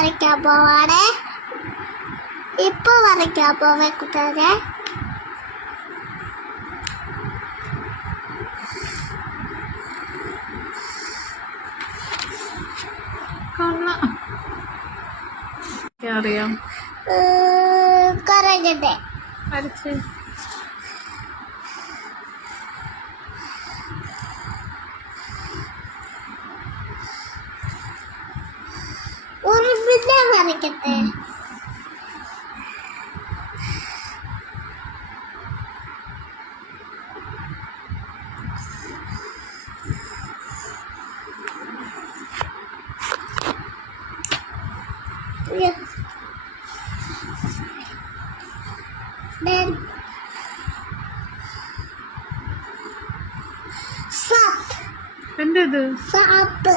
വരയ്ക്കാൻ പോവാണേ. ഇപ്പൊ വരയ്ക്കാൻ പോവേ കൂട്ടുകാരെ. അറിയാം കറങ്ങട്ടെ. വരച്ച് ഉറുമ്പിനെ വരയ്ക്കട്ടെ. എന്തത് സാപ്പ്